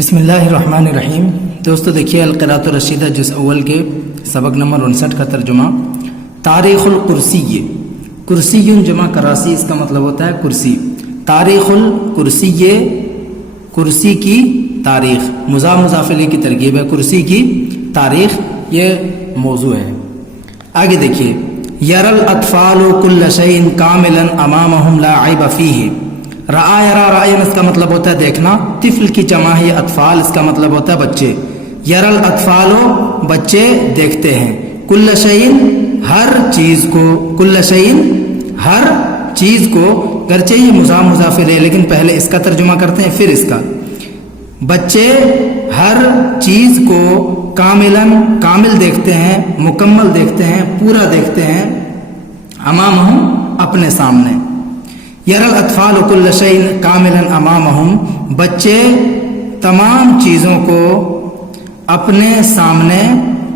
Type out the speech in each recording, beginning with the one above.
بسم اللہ الرحمن الرحیم۔ دوستو دیکھیے القراءۃ الرشیدہ جز اول کے سبق نمبر 59 کا ترجمہ۔ تاریخ الکرسی، کرسی جمع کراسی، اس کا مطلب ہوتا ہے کرسی۔ تاریخ الکرسی، کرسی کی تاریخ، مضاف الیہ کی ترکیب ہے، کرسی کی تاریخ یہ موضوع ہے۔ آگے دیکھیے، یری الاطفال کل شیء کاملا امامہم لا عیب فیہ۔ رآ یرا، رائن اس کا مطلب ہوتا ہے دیکھنا، طفل کی جمع ہے اطفال، اس کا مطلب ہوتا ہے بچے۔ یری الاطفال، بچے دیکھتے ہیں، کل شیء ہر چیز کو، کل شیء ہر چیز کو، گرچہ یہ مضاف الیہ لیکن پہلے اس کا ترجمہ کرتے ہیں پھر اس کا۔ بچے ہر چیز کو کامل دیکھتے ہیں، مکمل دیکھتے ہیں، پورا دیکھتے ہیں، امامہم اپنے سامنے۔ یری الاطفال کل شیء کاملا امامہم، بچے تمام چیزوں کو اپنے سامنے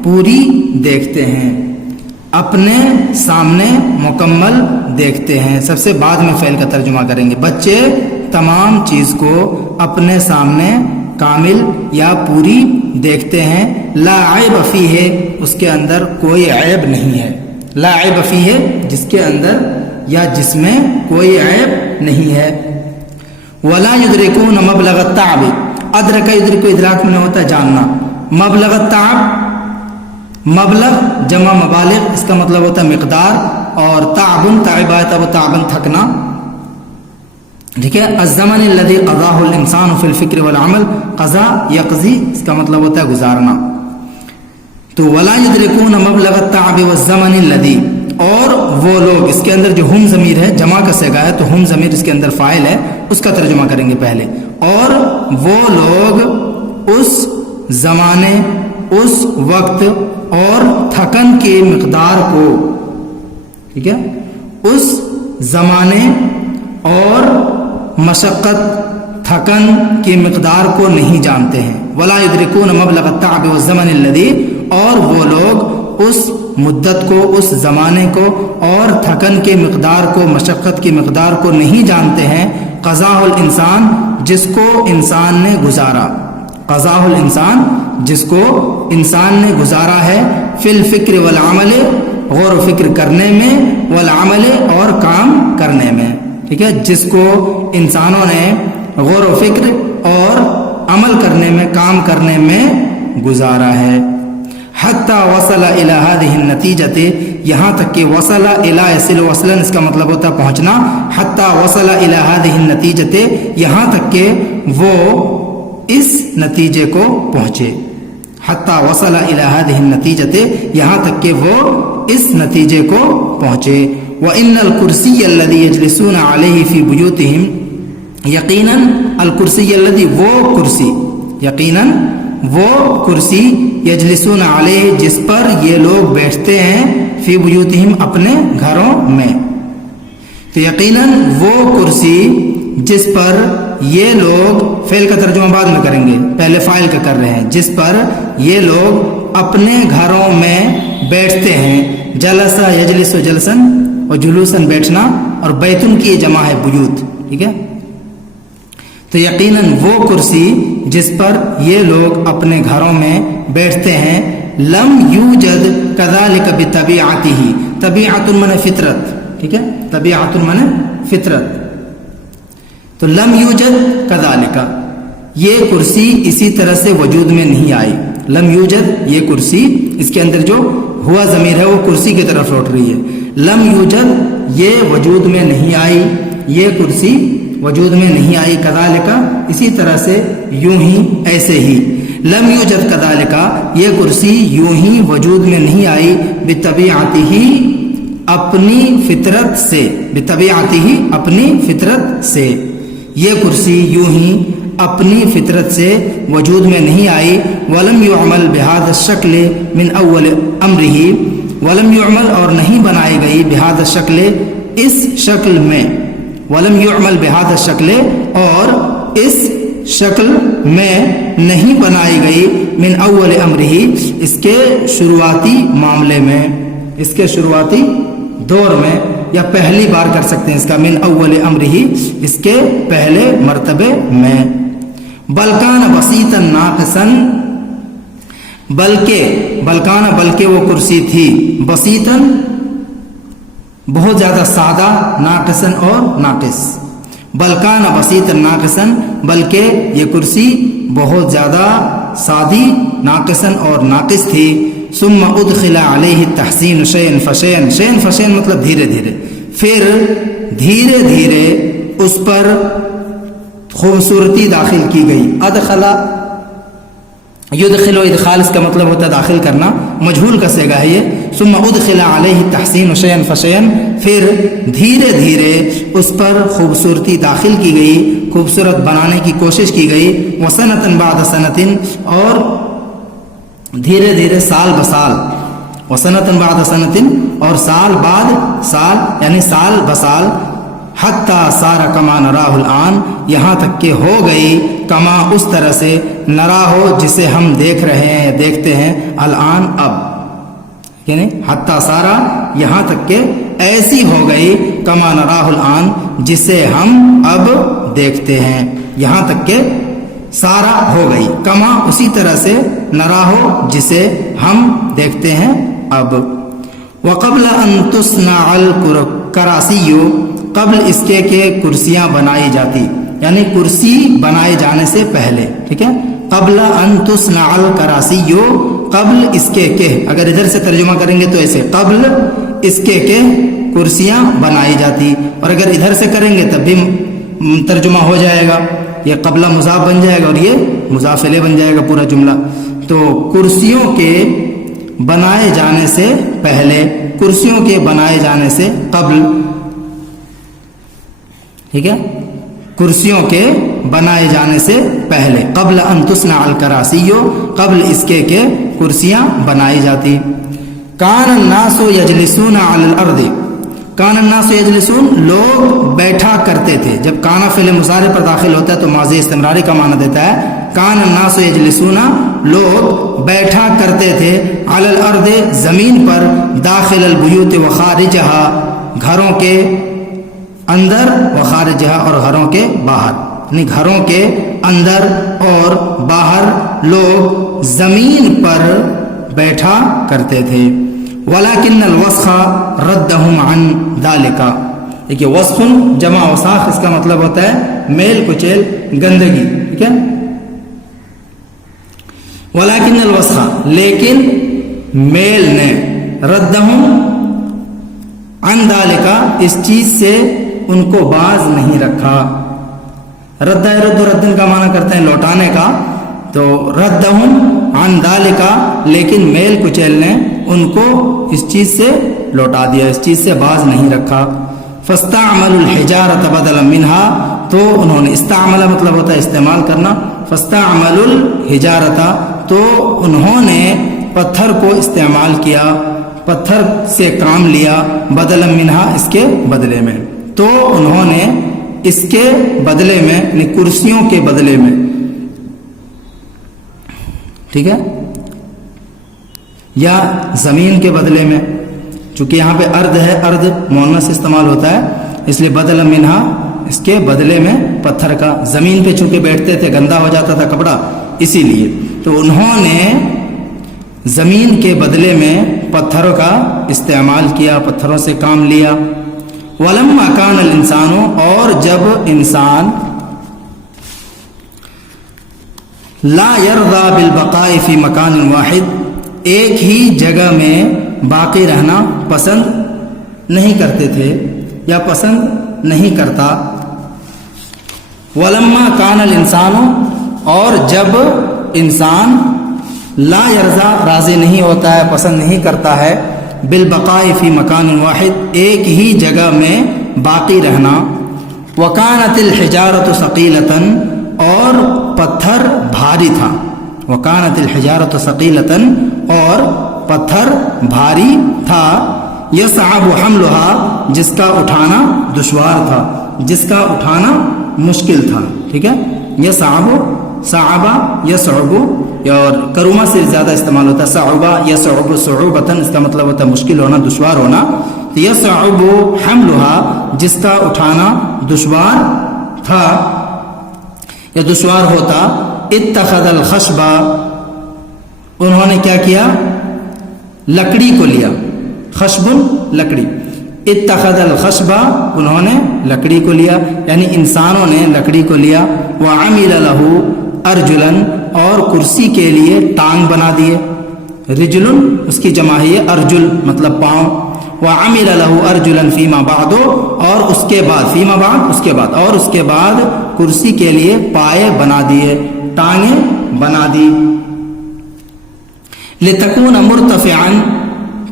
پوری دیکھتے ہیں، اپنے سامنے مکمل دیکھتے ہیں۔ سب سے بعد میں فعل کا ترجمہ کریں گے۔ بچے تمام چیز کو اپنے سامنے کامل یا پوری دیکھتے ہیں، لا عیب فیہ، اس کے اندر کوئی عیب نہیں ہے۔ لا عیب فیہ، جس کے اندر یا جس میں کوئی عیب نہیں ہے۔ ولا یدرکون مبلغ التعب، ادرک یدرک ادراک میں ہوتا ہے جاننا۔ مبلغ التعب، مبلغ جمع مبالغ، اس کا مطلب ہوتا ہے مقدار، اور تعب تعب آتا ہے تعبن تھکنا، ٹھیک ہے۔ الزمن الذي قضاه الانسان في الفکر والعمل، قضا یقضی، اس کا مطلب ہوتا ہے گزارنا۔ تو ولا یدرکون مبلغ التعب والزمن الذي، اور وہ لوگ، اس کے اندر جو ہم ضمیر ہے جمع کا صیغہ ہے تو ہم ضمیر اس کے اندر فاعل ہے، اس کا ترجمہ کریں گے پہلے۔ اور وہ لوگ اس زمانے، اس وقت اور تھکن کی مقدار کو، ٹھیک ہے، اس زمانے اور مشقت تھکن کی مقدار کو نہیں جانتے ہیں۔ ولا یدرکون مبلغ التعب والزمن الذی، اور وہ لوگ اس مدت کو، اس زمانے کو اور تھکن کے مقدار کو، مشقت کی مقدار کو نہیں جانتے ہیں۔ قضاء الانسان، جس کو انسان نے گزارا، قضاء الانسان، جس کو انسان نے گزارا ہے، فی الفکر والعمل، غور و فکر کرنے میں، والعمل، اور کام کرنے میں، ٹھیک ہے، جس کو انسانوں نے غور و فکر اور عمل کرنے میں، کام کرنے میں گزارا ہے۔ حتی وصل الی ہذہ النتیجۃ، یہاں تک کہ وصل الی یصل وصلا، اس کا مطلب ہوتا ہے پہنچنا۔ حتی وصل الی ہذہ النتیجۃ، یہاں تک کہ وہ اس نتیجے کو پہنچے۔ حتی وصل الی ہذہ النتیجۃ، یہاں تک کہ وہ اس نتیجے کو پہنچے۔ وان الکرسی الذی یجلسون علیہ فی بیوتہم، یقیناً الکرسی الذی، وہ کرسی، یقیناً وہ کرسی، یجلسون علیہ، جس پر یہ لوگ بیٹھتے ہیں، فی بیوتہم، اپنے گھروں میں۔ تو یقیناً وہ کرسی جس پر یہ لوگ، فعل کا ترجمہ بعد میں کریں گے، پہلے فاعل کا کر رہے ہیں، جس پر یہ لوگ اپنے گھروں میں بیٹھتے ہیں۔ جلسہ یجلس جلسن، اور جلوسن بیٹھنا، اور بیتن کی جمع ہے بیوت، ٹھیک ہے۔ تو یقیناً وہ کرسی جس پر یہ لوگ اپنے گھروں میں بیٹھتے ہیں، لم یوجد کذالک بطبیعتہ، طبیعت من فطرت، ٹھیک ہے، طبیعت من فطرت۔ تو لم یوجد کذالک، یہ کرسی اسی طرح سے وجود میں نہیں آئی۔ لم یوجد، یہ کرسی، اس کے اندر جو ہوا ضمیر ہے وہ کرسی کی طرف لوٹ رہی ہے۔ لم یوجد، یہ وجود میں نہیں آئی، یہ کرسی وجود میں نہیں آئی، کذالک، اسی طرح سے، یوں ہی، ایسے ہی۔ لم یوجد کذالک، یہ کرسی یوں ہی وجود میں نہیں آئی، بطبیعتہ، اپنی فطرت سے، بطبیعتہ، اپنی فطرت سے، یہ کرسی یوں ہی اپنی فطرت سے وجود میں نہیں آئی۔ ولم یعمل بہذا الشکل من اول امرہ، ولم یعمل، اور نہیں بنائی گئی، بہذا الشکل، اس شکل میں، ولم یعمل بہذا الشکل، اور اس شکل میں نہیں بنائی گئی، من اول امرہ، اس کے شروعاتی معاملے میں، اس کے شروعاتی دور میں، یا پہلی بار کر سکتے ہیں اس کا، من اول امرہ، اس کے پہلے مرتبے میں۔ بلکان بصیر بسیطا ناقصا، بلکہ وہ کرسی تھی بسیطا بہت زیادہ سادہ، ناقصا اور ناقص، بلکان بسیطا ناقصا بلکہ یہ کرسی بہت زیادہ سادی، ناقصا اور ناقص تھی. ثم ادخل علیہ التحسین شیئا فشیئا، شیئا فشیئا مطلب دھیرے دھیرے، پھر دھیرے دھیرے اس پر خوبصورتی داخل کی گئی. ادخل یدخل و ادخال اس کا مطلب ہوتا ہے داخل کرنا، مجہول کا صیغہ ہے یہ. ثم ادخل علیہ التحسین شیئا فشیئا، پھر دھیرے دھیرے اس پر خوبصورتی داخل کی گئی، خوبصورت بنانے کی کوشش کی گئی. وسنۃ بعد سنۃ، اور دھیرے دھیرے سال بسال، وسنۃ بعد سنۃ اور سال بعد سال یعنی سال بسال. حتی صار کما نراہ الآن، یہاں تک کہ ہو گئی کما اس طرح سے، نراہ جسے ہم دیکھ رہے ہیں دیکھتے ہیں، الآن اب، یعنی حتی صار یہاں تک کہ ایسی ہو گئی، کما نراہ الآن جسے ہم اب دیکھتے ہیں، یہاں تک کہ سارا ہو گئی، کما اسی طرح سے، نراہ جسے ہم دیکھتے ہیں اب. وقبل ان تصنع الکراسی، قبل اس کے کہ کرسیاں بنائی جاتی، یعنی کرسی بنائے جانے سے پہلے، ٹھیک ہے. قبل ان تصنع الکراسی، قبل اس کے کہ، اگر ادھر سے ترجمہ کریں گے تو ایسے، قبل اس کے کہ کرسیاں بنائی جاتی، اور اگر ادھر سے کریں گے تب بھی ترجمہ ہو جائے گا، یہ قبلہ مضاف بن جائے گا اور یہ مضاف الیہ بن جائے گا پورا جملہ. تو کرسیوں کے بنائے جانے سے پہلے، کرسیوں کے بنائے جانے سے قبل، ٹھیک ہے، کرسیوں کے بنائے جانے سے پہلے، قبل ان تصنع الکراسی، قبل اس کے کہ کرسیاں بنائی جاتی. کان الناس یجلسون علی الارض، کان الناس یجلسون، لوگ بیٹھا کرتے تھے. جب کانا فعل مضارع پر داخل ہوتا ہے تو ماضی استمراری کا معنی دیتا ہے. کان الناس یجلسون، لوگ بیٹھا کرتے تھے، علی الارض زمین پر، داخل البیوت و خارجہا، گھروں کے اندر، و خارجہا اور گھروں کے باہر، یعنی گھروں کے اندر اور باہر لوگ زمین پر بیٹھا کرتے تھے. ولیکن الوسخ ردہم عن ذالک، دیکھیے وسخ جمع وساخ، اس کا مطلب ہوتا ہے میل کچیل، گندگی، ٹھیک ہے. ولیکن الوسخ، لیکن میل نے، ردہم عن ذالک، اس چیز سے ان کو باز نہیں رکھا. رد رد ردن کا معنی کرتے ہیں لوٹانے کا، تو ردہم عن ذالک، لیکن میل کچیل نے ان کو اس چیز سے لوٹا دیا، اس چیز سے باز نہیں رکھا. فاستعملوا الحجارۃ بدلا منها، تو انہوں نے، استعمل مطلب ہوتا ہے استعمال کرنا، فاستعملوا الحجارۃ، تو انہوں نے پتھر کو استعمال کیا، پتھر سے کام لیا، بدلا منها، اس کے بدلے میں. تو انہوں نے اس کے بدلے میں، یعنی کرسیوں کے بدلے میں، ٹھیک ہے، یا زمین کے بدلے میں، چونکہ یہاں پہ ارض ہے، ارض مؤنث استعمال ہوتا ہے، اس لیے بدلا منہا، اس کے بدلے میں پتھر کا. زمین پہ چونکہ بیٹھتے تھے گندا ہو جاتا تھا کپڑا، اسی لیے تو انہوں نے زمین کے بدلے میں پتھروں کا استعمال کیا، پتھروں سے کام لیا. ولما کان الانسان، اور جب انسان لا یرضى بالبقاء فی مکان واحد، ایک ہی جگہ میں باقی رہنا پسند نہیں کرتے تھے یا پسند نہیں کرتا. ولما کان الانسان، اور جب انسان لا یرضى، راضی نہیں ہوتا ہے، پسند نہیں کرتا ہے، بالبقاء فی مکان واحد، ایک ہی جگہ میں باقی رہنا. وکانت الحجارۃ ثقیلۃ، اور پتھر بھاری تھا. وکانت الحجارۃ ثقیلۃ، اور پتھر بھاری تھا. یصعب حملها، جس کا اٹھانا دشوار تھا، جس کا اٹھانا مشکل تھا، ٹھیک ہے. یصعب، صعب، یصعب، اور کرومہ سے زیادہ استعمال ہوتا ہے. صعب یصعب صعوبۃ، اس کا مطلب ہوتا ہے مشکل ہونا، دشوار ہونا. یصعب حملها، جس کا اٹھانا دشوار تھا یا دشوار ہوتا. اتخذ الخشبہ، انہوں نے کیا کیا؟ لکڑی کو لیا، خشب لکڑی، اتخذ الخشبہ انہوں نے لکڑی کو لیا، یعنی انسانوں نے لکڑی کو لیا، وعمل له ارجلا اور کرسی کے لیے ٹانگ بنا دیے، رجل اس کی جمع ہے ارجل مطلب پاؤں، وعمل له ارجلا فيما بعد اور اس کے بعد، فيما بعد اس کے بعد، اور اس کے بعد کرسی کے لیے پائے بنا دیے، ٹانگیں بنا دی، لتكون مرتفعا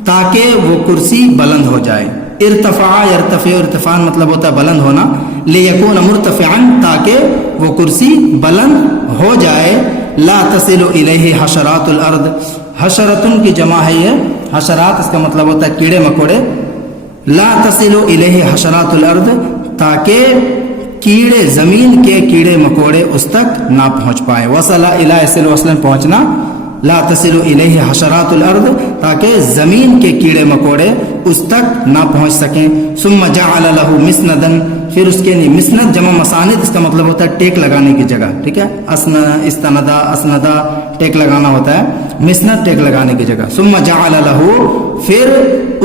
تاکہ وہ کرسی بلند ہو جائے، ارتفع یرتفع، ارتفاع مطلب ہوتا ہے بلند ہونا، لیکون مرتفعا تاکہ وہ کرسی بلند ہو جائے، لا تصل الیہ حشرات الارض، حشرتن کی جمع ہے یہ، حشرات اس کا مطلب ہوتا ہے کیڑے مکوڑے، لا تصل الیہ حشرات الارض تاکہ کیڑے زمین کے کیڑے مکوڑے اس تک نہ پہنچ پائے، وصل الی یصل وصلا پہنچنا، لا تصل الیہ حشرات الارض تاکہ زمین کے کیڑے مکوڑے اس تک نہ پہنچ سکیں، ثم جعل له مسندا پھر اس کے لیے مسند جمع مساند اس کا مطلب ہوتا ہے ٹیک لگانے کی جگہ، ٹھیک ہے، استندا اسندا ٹیک لگانا ہوتا ہے، مسند ٹیک لگانے کی جگہ، ثم جعل له پھر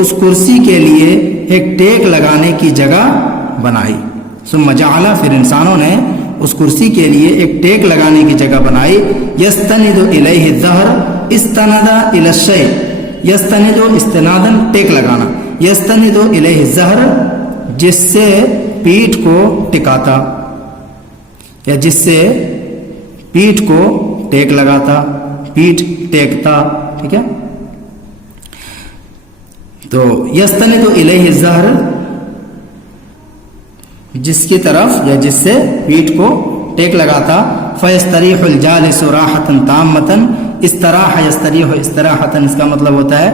اس کرسی کے لیے ایک ٹیک لگانے کی جگہ بنائی، ثم جعل پھر انسانوں نے اس کرسی کے لیے ایک ٹیک لگانے کی جگہ بنائی، یستند الیہ الظہر، استند الی الشیء، یستند استنادا ٹیک لگانا، یستند الیہ الظہر جس سے پیٹھ کو ٹکاتا یا جس سے پیٹھ کو ٹیک لگاتا، پیٹھ ٹیکتا، ٹھیک ہے، تو یستند الیہ الظہر جس کی طرف یا جس سے پیٹھ کو ٹیک لگاتا، فیستریح الجالس راحتا تامتا، استراح یستریح استراحتا اس کا مطلب ہوتا ہے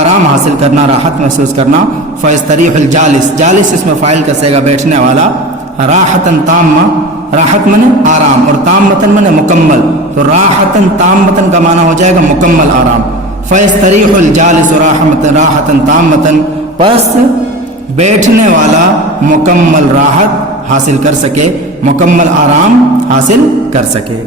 آرام حاصل کرنا، راحت محسوس کرنا، فیستریح الجالس، جالس اس میں فاعل کا صیغہ بیٹھنے والا، راحتا تامہ راحت منے آرام اور تامتا منے مکمل، تو راحتا تامتا کا معنی ہو جائے گا مکمل آرام، فیستریح الجالس راحتا تامتا پس بیٹھنے والا مکمل راحت حاصل کر سکے، مکمل آرام حاصل کر سکے۔